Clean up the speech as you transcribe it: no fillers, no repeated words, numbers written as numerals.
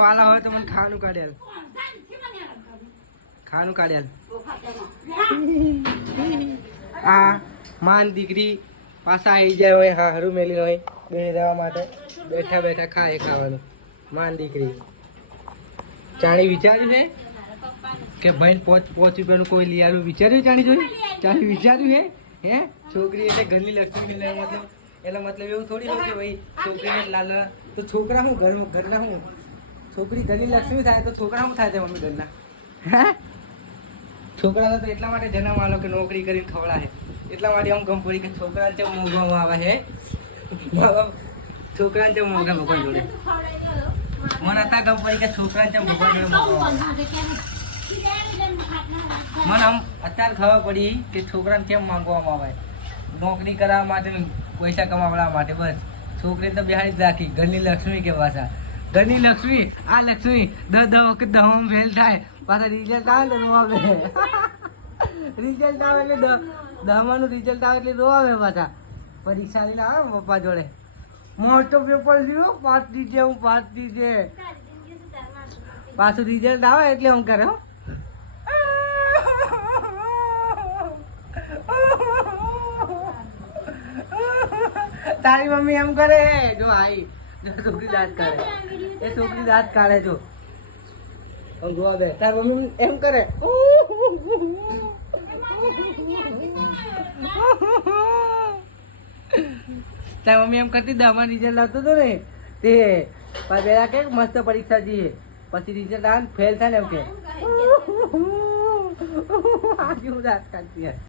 વાલા હોય તો મને ખાવાનું કાઢેલ આ માન દીકરી પાછા આવી જાય હોય હારું મેલી હોય બે રહેવા માટે બેઠા બેઠા ખાય ખાવાનું માન દીકરી ચાણી વિચાર્યું છે કે ભાઈ પાંચ રૂપિયાનું કોઈ લઈ આવ્યું વિચાર્યું ચાણી વિચાર્યું હે છોકરી એટલે ઘરની લક્ષ્મી મતલબ એટલે મતલબ એવું થોડી હોય કે ભાઈ છોકરીને લાલ તો છોકરા શું ઘરના શું છોકરી ઘરની લક્ષ્મી થાય તો છોકરા શું થાય છે મમ્મી ઘરના હે છોકરા તો એટલા માટે જન્મ આલો કે નોકરી કરીને ખવડાવે એટલા માટે આમ ગમ પડી કે છોકરાને ચમ મોંઘવામાં આવે છે છોકરાને ચમ મોંઘા ભગવાન જોડે મને હતા ગમ પડી કે છોકરાને ચમ ભગવાન જોડે મને આમ અત્યારે ખબર પડી કે છોકરાને કેમ માંગવામાં આવે નોકરી કરવા માટે પૈસા કમાવવા માટે બસ છોકરી તો બિહારી જ રાખી ઘરની લક્ષ્મી કે પાછા ઘરની લક્ષ્મી આ લક્ષ્મી 10 વખત 10 ફેલ થાય પાછા રિઝલ્ટ આવે ને રોવે રિઝલ્ટ આવે એટલે 10માનું રિઝલ્ટ આવે એટલે રોવે પાછા પરીક્ષા લઈને આવે ને પપ્પા જોડે મોટો પેપર લીધો પાસ દીધે પાછું રિઝલ્ટ આવે એટલે હું કરે હો તારી મમ્મી એમ કરે જો આઈ છોકરી દાંત કાઢે એ છોકરી દાંત કાઢે જો જોવા દે તારી મમ્મી એમ કરે તારી મમ્મી એમ કરતી 10માં રિઝલ્ટ આવતો હતો ને તે પેલા કે મસ્ત પરીક્ષા જઈએ પછી રિઝલ્ટ આવે ફેલ થાય ને એમ કે દાંત કાઢતી